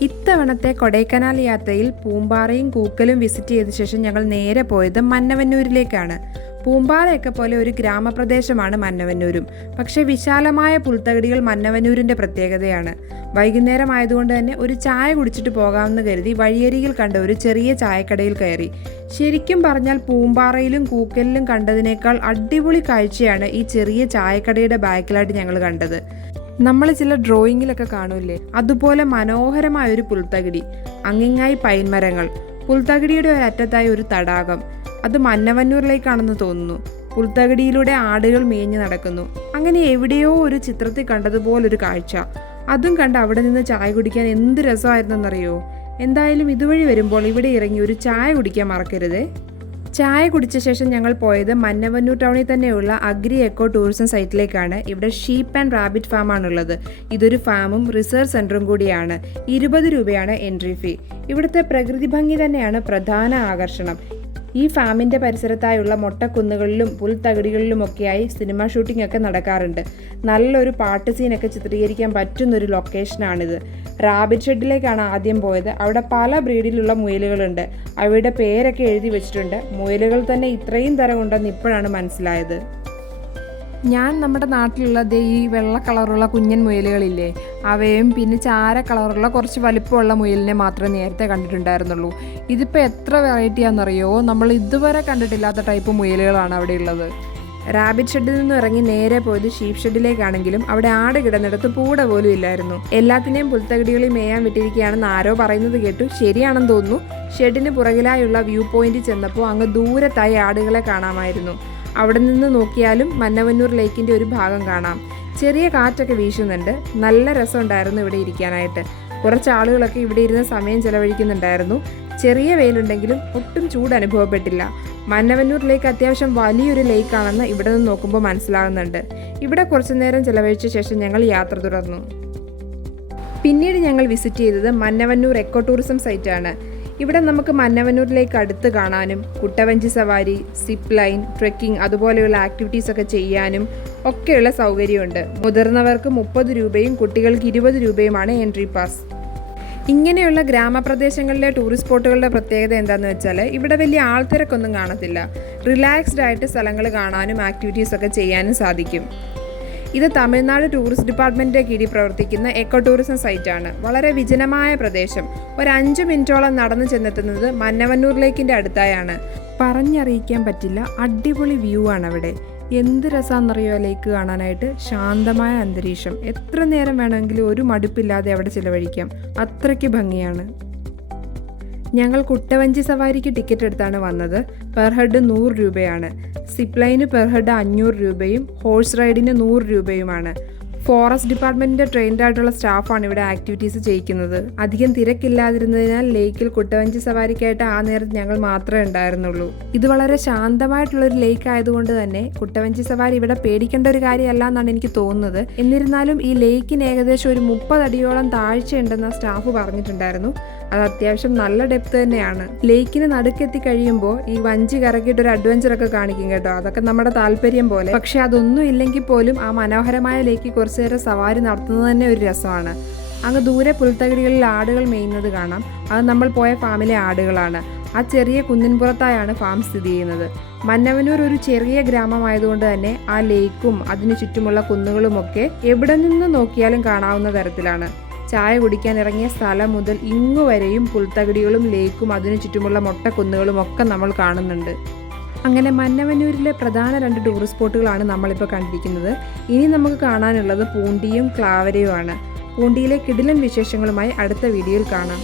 ഇത്തവണത്തെ കൊടൈക്കനാൽ യാത്രയിൽ പൂമ്പാറയും കൂക്കലും വിസിറ്റ് ചെയ്ത ശേഷം ഞങ്ങൾ നേരെ പോയത് മന്നവന്നൂരിലേക്കാണ്. പൂമ്പാറയൊക്കെ പോലെ ഒരു ഗ്രാമപ്രദേശമാണ് മന്നവന്നൂരും. പക്ഷേ വിശാലമായ പുൽത്തകടികൾ മന്നവന്നൂരിന്റെ പ്രത്യേകതയാണ്. വൈകുന്നേരം ആയതുകൊണ്ട് തന്നെ ഒരു ചായ കുടിച്ചിട്ട് പോകാമെന്ന് കരുതി വഴിയരികിൽ കണ്ട ഒരു ചെറിയ ചായക്കടയിൽ കയറി. ശരിക്കും പറഞ്ഞാൽ പൂമ്പാറയിലും കൂക്കലിലും കണ്ടതിനേക്കാൾ അടിപൊളി കാഴ്ചയാണ് ഈ ചെറിയ ചായക്കടയുടെ ബാക്കിലായിട്ട് ഞങ്ങൾ കണ്ടത്. നമ്മൾ ചില ഡ്രോയിങ്ങിലൊക്കെ കാണൂലേ അതുപോലെ മനോഹരമായ ഒരു പുൽത്തകിടി അങ്ങിങ്ങായി പൈൻമരങ്ങൾ പുൽത്തകിടിയുടെ ഒരറ്റത്തായി ഒരു തടാകം. അത് മന്നവന്നൂരിലേക്കാണെന്ന് തോന്നുന്നു. പുൽത്തകിടിയിലൂടെ ആടുകൾ മേഞ്ഞു നടക്കുന്നു. അങ്ങനെ എവിടെയോ ഒരു ചിത്രത്തിൽ കണ്ടതുപോലൊരു കാഴ്ച. അതും കണ്ട് അവിടെ നിന്ന് ചായ കുടിക്കാൻ എന്ത് രസമായിരുന്നെന്നറിയോ? എന്തായാലും ഇതുവഴി വരുമ്പോൾ ഇവിടെ ഇറങ്ങി ഒരു ചായ കുടിക്കാൻ മറക്കരുതേ. ചായ കുടിച്ച ശേഷം ഞങ്ങൾ പോയത് മന്നവന്നൂർ ടൗണിൽ തന്നെയുള്ള അഗ്രി എക്കോ ടൂറിസം സൈറ്റിലേക്കാണ്. ഇവിടെ ഷീപ്പ് ആൻഡ് റാബിറ്റ് ഫാം ആണുള്ളത് ഇതൊരു ഫാമും റിസർച്ച് സെന്ററും കൂടിയാണ്. ഇരുപത് രൂപയാണ് എൻട്രി ഫീ. ഇവിടുത്തെ പ്രകൃതി ഭംഗി തന്നെയാണ് പ്രധാന ആകർഷണം. ഈ ഫാമിന്റെ പരിസരത്തായുള്ള മൊട്ടക്കുന്നുകളിലും പുൽത്തകിടികളിലുമൊക്കെയായി സിനിമ ഷൂട്ടിംഗ് ഒക്കെ നടക്കാറുണ്ട്. നല്ലൊരു പാട്ട് സീനൊക്കെ ചിത്രീകരിക്കാൻ പറ്റുന്നൊരു ലൊക്കേഷനാണിത്. റാബിറ്റ് ഷെഡിലേക്കാണ് ആദ്യം പോയത്. അവിടെ പല ബ്രീഡിലുള്ള മുയലുകളുണ്ട്. അവയുടെ പേരൊക്കെ എഴുതി വെച്ചിട്ടുണ്ട്. മുയലുകൾ തന്നെ ഇത്രയും തരം ഉണ്ടെന്ന് ഇപ്പോഴാണ് മനസ്സിലായത്. ഞാൻ നമ്മുടെ നാട്ടിലുള്ള ഈ വെള്ള കളറുള്ള കുഞ്ഞൻ മുയലുകളില്ലേ അവയും പിന്നെ ചാര കളറുള്ള കുറച്ച് വലിപ്പമുള്ള മുയലിനെ മാത്രമേ നേരത്തെ കണ്ടിട്ടുണ്ടായിരുന്നുള്ളൂ. ഇതിപ്പോൾ എത്ര വെറൈറ്റി ആണെന്നറിയോ നമ്മൾ ഇതുവരെ കണ്ടിട്ടില്ലാത്ത ടൈപ്പ് മുയലുകളാണ് അവിടെ ഉള്ളത്. റാബിറ്റ് ഷെഡിൽ നിന്നും ഇറങ്ങി നേരെ പോയത് ഷീപ്പ് ഷെഡിലേക്കാണെങ്കിലും അവിടെ ആട് കിടന്നിടത്ത് പൂട പോലും ഇല്ലായിരുന്നു. എല്ലാത്തിനെയും പുൽത്തകിടികളിൽ മേയാൻ വിട്ടിരിക്കുകയാണെന്ന് ആരോ പറയുന്നത് കേട്ടു. ശരിയാണെന്ന് തോന്നുന്നു. ഷെഡിന് പുറകിലായുള്ള വ്യൂ പോയിന്റ് ചെന്നപ്പോൾ അങ്ങ് ദൂരത്തായി ആടുകളെ കാണാമായിരുന്നു. അവിടെ നിന്ന് നോക്കിയാലും മന്നവന്നൂർ ലേക്കിന്റെ ഒരു ഭാഗം കാണാം. ചെറിയ കാറ്റൊക്കെ വീശുന്നുണ്ട്. നല്ല രസമുണ്ടായിരുന്നു ഇവിടെ ഇരിക്കാനായിട്ട്. കുറച്ച് ആളുകളൊക്കെ ഇവിടെ ഇരുന്ന് സമയം ചെലവഴിക്കുന്നുണ്ടായിരുന്നു. ചെറിയ വെയിലുണ്ടെങ്കിലും ഒട്ടും ചൂട് അനുഭവപ്പെട്ടില്ല. മന്നവന്നൂർ ലേക്ക് അത്യാവശ്യം വലിയൊരു ലേക്കാണെന്ന് ഇവിടെ നിന്ന് നോക്കുമ്പോൾ മനസ്സിലാകുന്നുണ്ട്. ഇവിടെ കുറച്ചു നേരം ചെലവഴിച്ച ശേഷം ഞങ്ങൾ യാത്ര തുടർന്നു. പിന്നീട് ഞങ്ങൾ വിസിറ്റ് ചെയ്തത് മന്നവന്നൂർ എക്കോ ടൂറിസം സൈറ്റാണ്. ഇവിടെ നമുക്ക് മന്നവനൂരിലേക്ക് അടുത്ത് കാണാനും കുട്ടവഞ്ചി സവാരി സിപ്പ് ലൈൻ ട്രെക്കിംഗ് അതുപോലെയുള്ള ആക്ടിവിറ്റീസ് ഒക്കെ ചെയ്യാനും ഒക്കെയുള്ള സൗകര്യമുണ്ട്. മുതിർന്നവർക്ക് മുപ്പത് രൂപയും കുട്ടികൾക്ക് ഇരുപത് രൂപയുമാണ് എൻട്രി പാസ് ഇങ്ങനെയുള്ള ഗ്രാമപ്രദേശങ്ങളിലെ ടൂറിസ്റ്റ് സ്പോട്ടുകളുടെ പ്രത്യേകത എന്താണെന്ന് വെച്ചാൽ ഇവിടെ വലിയ ആൾത്തിരക്കൊന്നും കാണത്തില്ല. റിലാക്സ്ഡ് ആയിട്ട് സ്ഥലങ്ങൾ കാണാനും ആക്ടിവിറ്റീസ് ഒക്കെ ചെയ്യാനും സാധിക്കും. ഇത് തമിഴ്നാട് ടൂറിസ്റ്റ് ഡിപ്പാർട്ട്മെന്റിന്റെ കീഴിൽ പ്രവർത്തിക്കുന്ന എക്കോ ടൂറിസം സൈറ്റാണ്. വളരെ വിജനമായ പ്രദേശം. ഒരു അഞ്ച് മിനിറ്റോളം നടന്നു ചെന്നെത്തുന്നത് മന്നവന്നൂർ ലേക്കിന്റെ അടുത്തായാണ്. പറഞ്ഞറിയിക്കാൻ പറ്റില്ല. അടിപൊളി വ്യൂ ആണ് അവിടെ എന്ത് രസമാണെന്നറിയോ ആ ലേക്ക് കാണാനായിട്ട്? ശാന്തമായ അന്തരീക്ഷം. എത്ര നേരം വേണമെങ്കിലും ഒരു മടുപ്പില്ലാതെ അവിടെ ചിലവഴിക്കാം. അത്രയ്ക്ക് ഭംഗിയാണ്. ഞങ്ങൾ കുട്ടവഞ്ചി സവാരിക്ക് ടിക്കറ്റ് എടുത്താണ് വന്നത്. പെർ ഹെഡ് നൂറ് രൂപയാണ്. സിപ്പ് ലൈന് പെർ ഹെഡ് അഞ്ഞൂറ് രൂപയും ഹോഴ്സ് റൈഡിന് നൂറ് രൂപയുമാണ്. ഫോറസ്റ്റ് ഡിപ്പാർട്ട്മെന്റിന്റെ ട്രെയിൻഡ് ആയിട്ടുള്ള സ്റ്റാഫാണ് ഇവിടെ ആക്ടിവിറ്റീസ് ചെയ്യിക്കുന്നത്. അധികം തിരക്കില്ലാതിരുന്നതിനാൽ ലേക്കിൽ കുട്ടവഞ്ചി സവാരിക്കായിട്ട് ആ നേരത്ത് ഞങ്ങൾ മാത്രമേ ഉണ്ടായിരുന്നുള്ളൂ. ഇത് വളരെ ശാന്തമായിട്ടുള്ള ഒരു ലേക്ക് ആയതുകൊണ്ട് തന്നെ കുട്ടവഞ്ചി സവാരി ഇവിടെ പേടിക്കേണ്ട ഒരു കാര്യമല്ല എന്നാണ് എനിക്ക് തോന്നുന്നത്. എന്നിരുന്നാലും ഈ ലേക്കിന് ഏകദേശം ഒരു മുപ്പതടിയോളം താഴ്ചയുണ്ടെന്ന് സ്റ്റാഫ് പറഞ്ഞിട്ടുണ്ടായിരുന്നു. അത് അത്യാവശ്യം നല്ല ഡെപ്ത് തന്നെയാണ്. ലേക്കിന് നടുക്കെത്തി കഴിയുമ്പോൾ ഈ വഞ്ചി കറക്കിയിട്ട് ഒരു അഡ്വഞ്ചർ ഒക്കെ കാണിക്കും കേട്ടോ. അതൊക്കെ നമ്മുടെ താല്പര്യം പോലെ. പക്ഷെ അതൊന്നും ഇല്ലെങ്കിൽ പോലും ആ മനോഹരമായ ലേക്ക് കുറച്ചു നേരം സവാരി നടത്തുന്നത് തന്നെ ഒരു രസമാണ്. അങ്ങ് ദൂരെ പുൽത്തകിടികളിൽ ആടുകൾ മേയുന്നത് കാണാം. അത് നമ്മൾ പോയ ഫാമിലെ ആടുകളാണ്. ആ ചെറിയ കുന്നിൻപുറത്തായാണ് ഫാം സ്ഥിതി ചെയ്യുന്നത്. മന്നവനൂർ ഒരു ചെറിയ ഗ്രാമമായതുകൊണ്ട് തന്നെ ആ ലേക്കും അതിനു ചുറ്റുമുള്ള കുന്നുകളുമൊക്കെ എവിടെ നിന്ന് നോക്കിയാലും കാണാവുന്ന തരത്തിലാണ്. ചായ കുടിക്കാൻ ഇറങ്ങിയ സ്ഥലം മുതൽ ഇങ്ങു വരെയും പുൽത്തകിടികളും ലേക്കും അതിനു ചുറ്റുമുള്ള മൊട്ടക്കുന്നുകളും ഒക്കെ നമ്മൾ കാണുന്നുണ്ട്. അങ്ങനെ മന്നവന്നൂരിലെ പ്രധാന രണ്ട് ടൂറിസ്റ്റ് സ്പോട്ടുകളാണ് നമ്മളിപ്പോൾ കണ്ടിരിക്കുന്നത്. ഇനി നമുക്ക് കാണാനുള്ളത് പൂണ്ടിയും ക്ലാവരയുമാണ്. പൂണ്ടിയിലെ കിടിലൻ വിശേഷങ്ങളുമായി അടുത്ത വീഡിയോയിൽ കാണാം.